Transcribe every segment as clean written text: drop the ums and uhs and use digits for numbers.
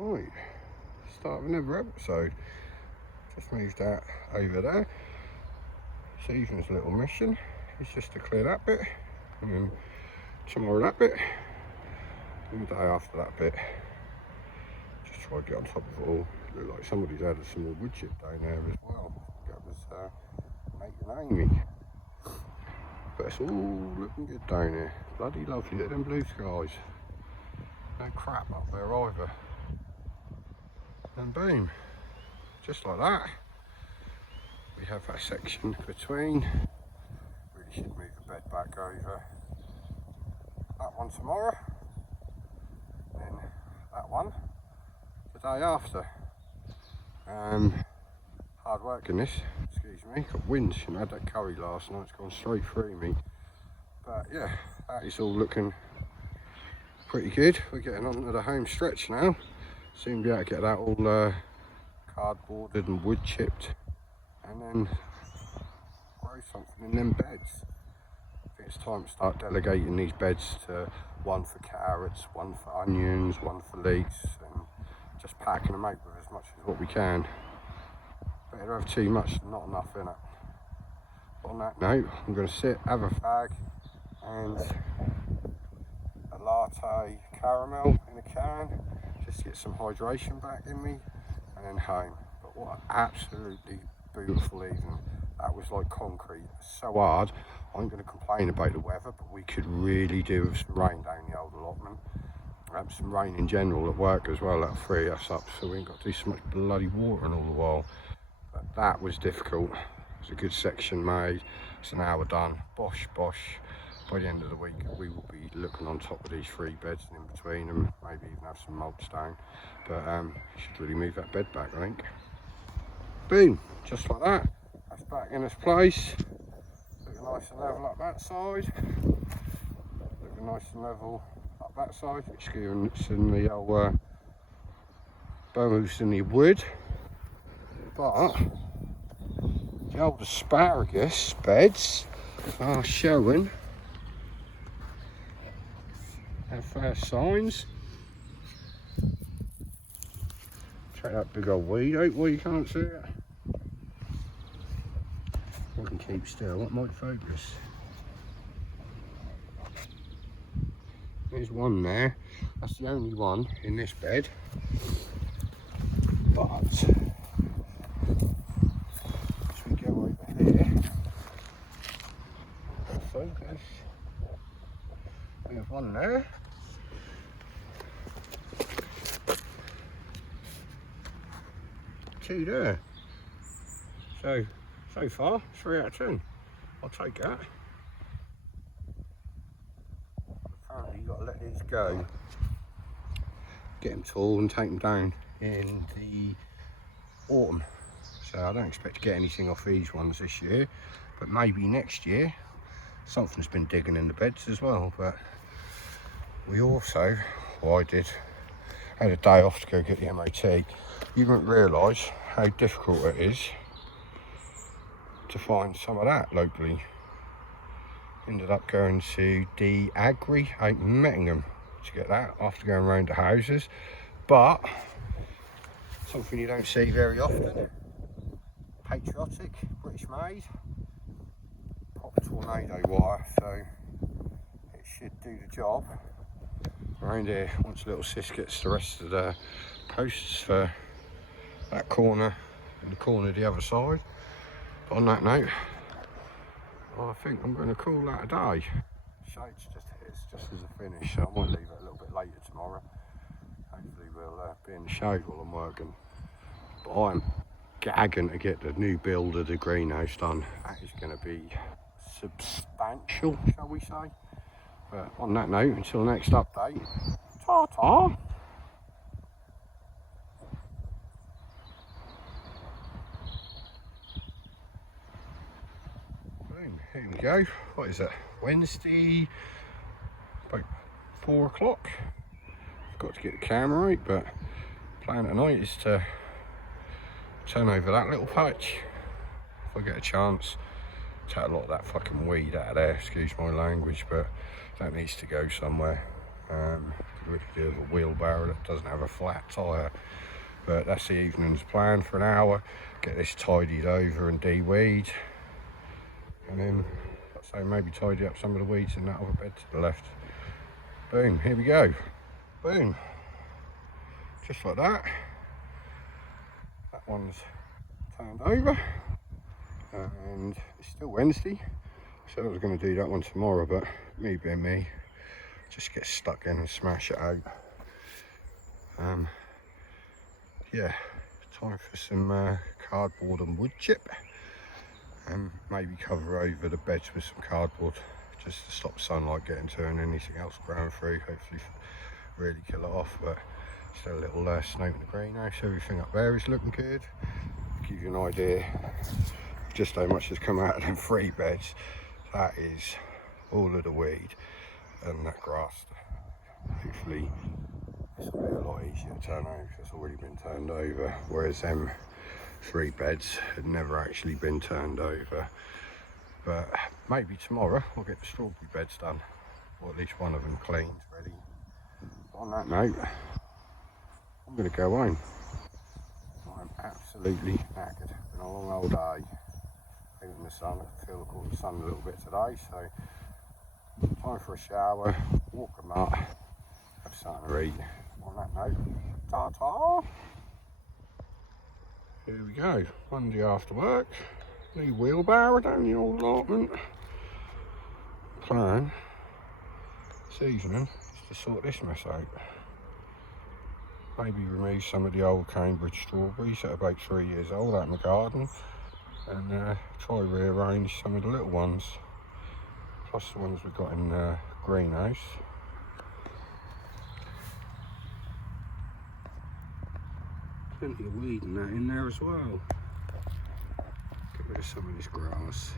Right, start of another episode. Just moved out over there. This evening's little mission is just to clear that bit, and then tomorrow that bit, and the day after that bit. Just try to get on top of it all. Look like somebody's added some more wood chip down there as well. That was mate and Amy. But it's all looking good down here. Bloody lovely. Look at them blue skies. No crap up there either. And boom, just like that, we have that section between. Really should move the bed back over. That one tomorrow, then that one the day after. Hard work in this, excuse me, got winds, I had that curry last night, it's gone straight through me. But yeah, that is all looking pretty good. We're getting on to the home stretch now. Soon be able to get that all cardboarded and wood chipped, and then grow something in them beds. I think it's time to start delegating these beds to one for carrots, one for onions, one for leeks, and just packing them out with as much as what we can. Better have too much than not enough in it. But on that note, I'm going to sit, have a fag, and a latte caramel in a can, just to get some hydration back in me, and then home. But what an absolutely beautiful evening. That was like concrete. So hard. I'm going to complain about the weather, but we could really do with some rain down the old allotment. Some rain in general at work as well. That'll free us up so we ain't got to do so much bloody watering all the while. But that was difficult. It's a good section made. It's an hour done. Bosh, bosh. By the end of the week, we will be looking on top of these 3 beds and in between them, maybe even have some mulch down. But should really move that bed back, I think. Boom, just like that. That's back in its place. Looking nice and level up that side. Looking nice and level up that side. It's in the old bones in the wood. But the old asparagus beds are showing our first signs. Check that big old weed out where you can't see it. I can keep still, it might focus. There's one there. That's the only one in this bed. But as we go over here, focus. We have one there. Two there. So far, 3 out of 10. I'll take that. Apparently you've got to let these go. Get them tall and take them down in the autumn. So I don't expect to get anything off these ones this year, but maybe next year. Something's been digging in the beds as well, but we also, well I did, had a day off to go get the MOT. You wouldn't realise how difficult it is to find some of that locally. Ended up going to the Agri out in Mettingham to get that after going around the houses, but something you don't see very often. Patriotic, British made. Pop tornado wire, so it should do the job. Around here, once little sis gets the rest of the posts for that corner and the corner of the other side. But on that note, I think I'm going to call that a day. Shades just hits just as a finish, so I might leave it a little bit later tomorrow. Hopefully we'll be in the shade while I'm working. But I'm gagging to get the new build of the greenhouse done. That is going to be substantial, shall we say. But on that note, until the next update, ta-ta! Boom, here we go. What is it? Wednesday, about 4 o'clock. Got to get the camera out, but plan tonight is to turn over that little patch. If I get a chance, take a lot of that fucking weed out of there, excuse my language, but that needs to go somewhere. Really do have a wheelbarrow that doesn't have a flat tyre, but that's the evening's plan for an hour. Get this tidied over and de-weed, and then, like I say, maybe tidy up some of the weeds in that other bed to the left. Boom, here we go. Boom. Just like that. That one's turned over, and it's still Wednesday. So I was going to do that one tomorrow, but me being me, just get stuck in and smash it out. Yeah, time for some cardboard and wood chip, and maybe cover over the beds with some cardboard just to stop sunlight getting to and anything else growing through. Hopefully really kill it off, but still a little snow in the greenhouse. Everything up there is looking good. To give you an idea of just how much has come out of them 3 beds, that is all of the weed and that grass. Hopefully this will be a lot easier to turn over because it's already been turned over, whereas them 3 beds had never actually been turned over. But maybe tomorrow I'll get the strawberry beds done, or at least one of them cleaned, ready. On that note, I'm going to go home. I'm absolutely knackered. Been a long old day out in the sun. I feel I caught the sun a little bit today, so time for a shower, walk a mutt, have something to eat. On that note, ta-ta! Here we go, Monday after work. New wheelbarrow down the old allotment. Plan this evening is to sort this mess out. Maybe remove some of the old Cambridge strawberries that are about 3 years old out in the garden, and try rearrange some of the little ones, plus the ones we've got in the greenhouse. Plenty of weed and that in there as well. Get rid of some of this grass.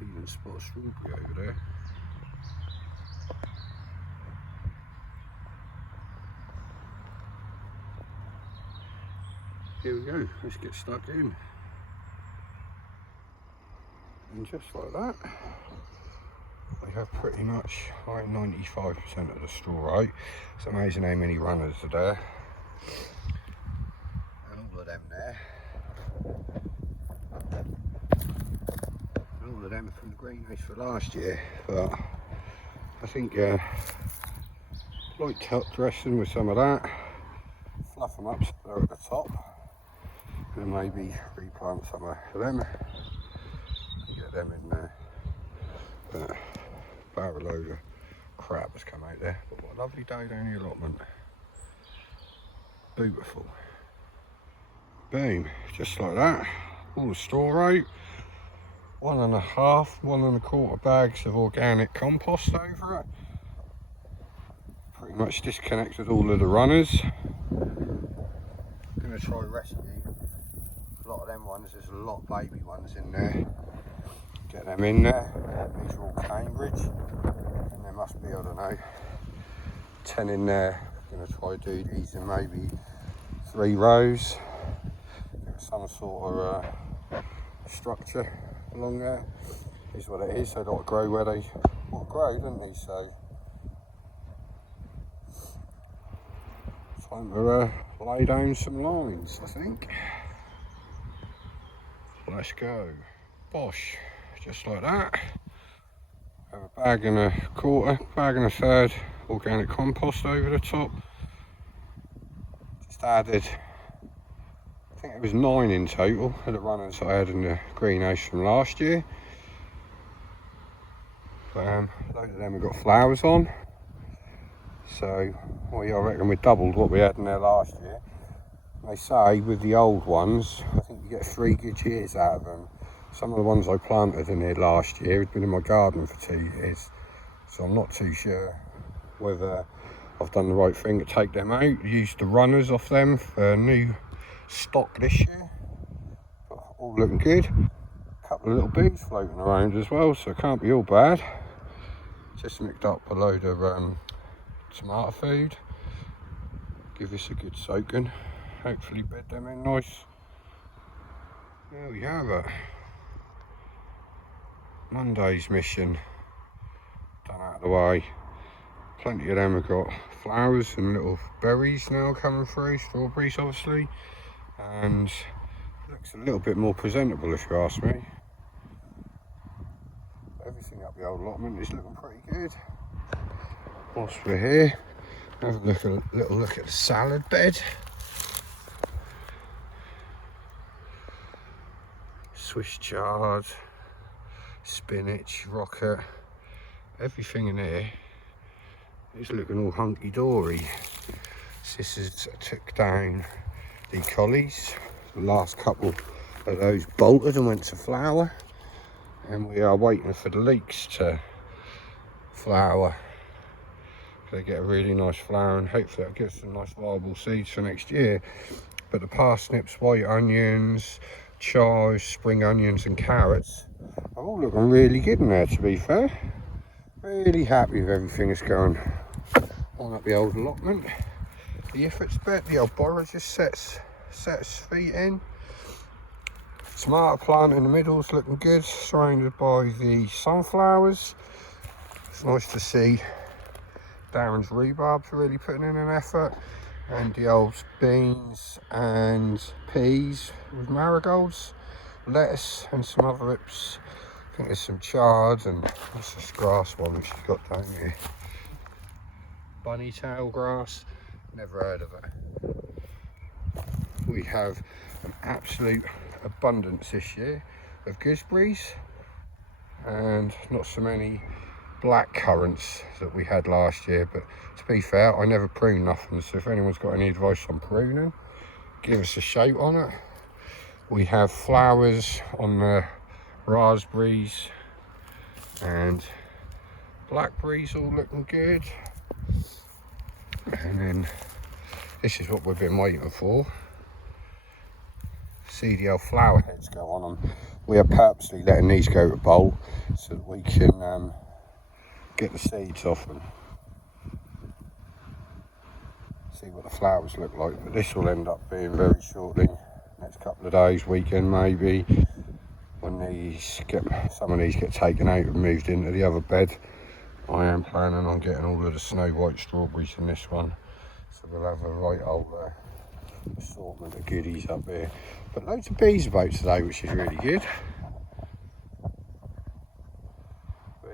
Even spot a strawberry over there. Here we go, let's get stuck in. And just like that, we have pretty much like 95% of the straw out. It's amazing how many runners are there. And all of them there. And all of them from the greenhouse for last year. But I think like top dressing with some of that. Fluff them up so they're at the top. And maybe replant some of them and get them in there. But about a load of crap has come out there. But what a lovely day down the allotment. Beautiful. Boom, just like that. All the straw out. 1.5, 1.25 bags of organic compost over it. Pretty much disconnected all of the runners. I'm going to try rescue a lot of them ones. There's a lot of baby ones in there. Get them in there. These are all Cambridge, and there must be, I don't know, 10 in there. I'm going to try do these in maybe 3 rows. Get some sort of structure along there. Is what it is. They like to grow where they want to grow, don't they? So time to lay down some lines, I think. Let's go. Bosh, just like that. Have a bag and a quarter, bag and a third organic compost over the top. Just added, I think it was 9 in total of the runners I had in the greenhouse from last year. But a load of them have got flowers on. So, well, yeah, I reckon we doubled what we had in there last year. They say with the old ones, I think you get 3 good years out of them. Some of the ones I planted in here last year had been in my garden for 2 years. So I'm not too sure whether I've done the right thing to take them out. Used the runners off them for new stock this year. But all looking good. A couple of little bees floating around as well, so it can't be all bad. Just mixed up a load of tomato food. Give this a good soaking. Hopefully bed them in nice. There we have it. Monday's mission done out of the way. Plenty of them have got flowers and little berries now coming through, strawberries obviously, and looks a little bit more presentable if you ask me. Everything up the old allotment is looking pretty good. Whilst we're here, have a little look at the salad bed. Swiss chard, spinach, rocket, everything in here is looking all hunky-dory. Sisters took down the collies. The last couple of those bolted and went to flower, and we are waiting for the leeks to flower. They get a really nice flower, and hopefully that gives some nice viable seeds for next year. But the parsnips, white onions, chives, spring onions and carrots are all looking really good in there, to be fair. Really happy with everything that's going on at the old allotment. The efforts bit, the old borrower just sets his feet in. Tomato plant in the middle is looking good, surrounded by the sunflowers. It's nice to see Darren's rhubarb's really putting in an effort, and the old beans and peas with marigolds, lettuce and some other rips. I think there's some chard and what's this grass one which she's got down here? Bunny tail grass, never heard of it. We have an absolute abundance this year of gooseberries and not so many black currants that we had last year, but to be fair, I never prune nothing, so if anyone's got any advice on pruning, give us a shout on it. We have flowers on the raspberries and blackberries all looking good, and then this is what we've been waiting for. See the old flower heads go on them. We are purposely letting these go to bolt so that we can get the seeds off them, see what the flowers look like. But this will end up being very shortly, next couple of days, weekend maybe, when some of these get taken out and moved into the other bed. I am planning on getting all of the snow white strawberries in this one, so we'll have a right old assortment of goodies up here. But loads of bees about today, which is really good.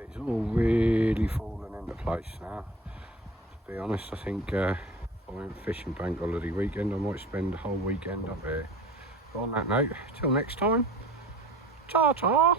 It's all really falling into place now. To be honest, I think if I went fishing bank holiday weekend, I might spend the whole weekend up here. But on that note, till next time, ta-ta!